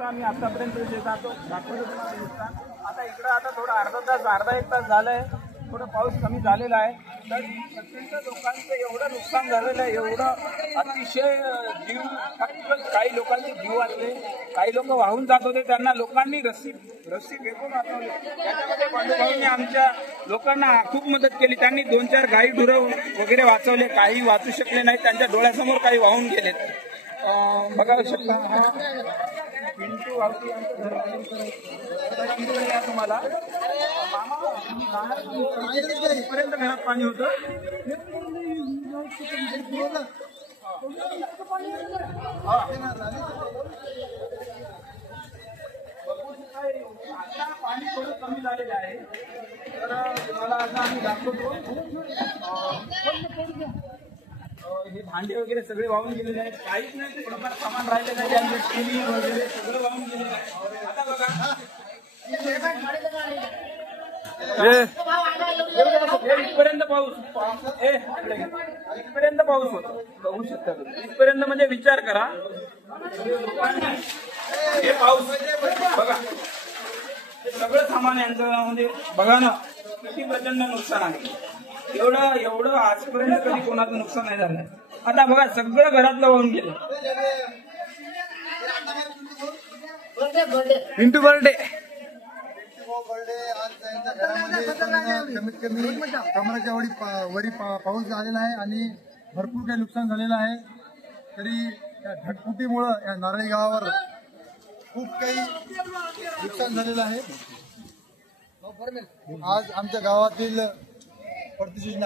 शकता आम्ही आतापर्यंत जे जातो दाखवतो तुम्हाला नुकसान. आता इकडं आता थोडं अर्धा एक तास झालंय, थोडं पाऊस कमी झालेला आहे. तर प्रचंड लोकांचं एवढं नुकसान झालेलं आहे, एवढं अतिशय जीव, काही लोकांचे जीव वाचले, काही लोक वाहून जात होते, त्यांना लोकांनी रस्सी फेकून वाचवले. त्याच्यामध्ये बंधुभाऊंनी आमच्या लोकांना खूप मदत केली. त्यांनी 2-4 गाई ढुरं वगैरे वाचवले, काही वाचू शकले नाही, त्यांच्या डोळ्यासमोर काही वाहून गेलेत. बघा शकता पिंटू वावटी तुम्हाला इथपर्यंत घरात पाणी होतं. आता पाणी थोडं कमी झालेलं आहे, तर तुम्हाला आता आम्ही दाखवतो. हे भांडे वगैरे सगळे वाहून गेलेले आहेत, काहीच नाही, थोडंफार सामान राहिलेलं आहे, टीव्ही वगैरे सगळं वाहून गेलेलं आहे. आता बघा इथपर्यंत पाऊस, इथपर्यंत पाऊस होतो, बघू शकता तुम्ही. इथपर्यंत म्हणजे विचार करा, हे पाऊस बघा, हे सगळं सामान यांचं म्हणजे बघा ना किती प्रचंड नुकसान आहे. एवढं आजपर्यंत कधी कोणाचं नुकसान नाही झालं. आता बघा सगळं घरातलं वाहून गेलं. पिंटू बर्डे आज त्यांच्या घरामध्ये कमीत कमी कमराच्या वरी पाऊस झालेला आहे आणि भरपूर काही नुकसान झालेलं आहे. तरी या ढगफुटीमुळं या नारळी गावावर खूप काही नुकसान झालेलं आहे. आज आमच्या गावातील प्रतिष्ठित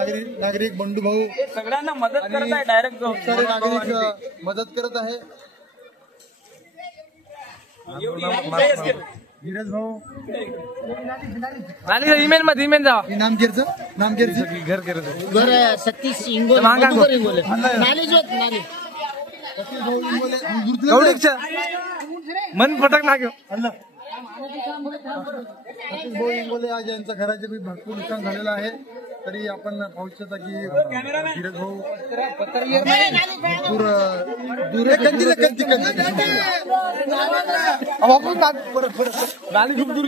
नागरिक बंडूभाऊ सगळ्यांना मदत करत आहे, डायरेक्ट सारे नागरिक मदत करत आहे. धीरज भाऊ ईमेल मध्ये ईमेल जा नामकेरचं घर सतीश इंगोले नाले जो नाले मन फटक ना घेऊ. सतीश भाऊ इंगोले आज यांच्या घराचे बी भरपूर नुकसान झालेलं आहे. तरी आपण पाहू शकता की धीरज भाऊ भरपूर नाली खूप दूर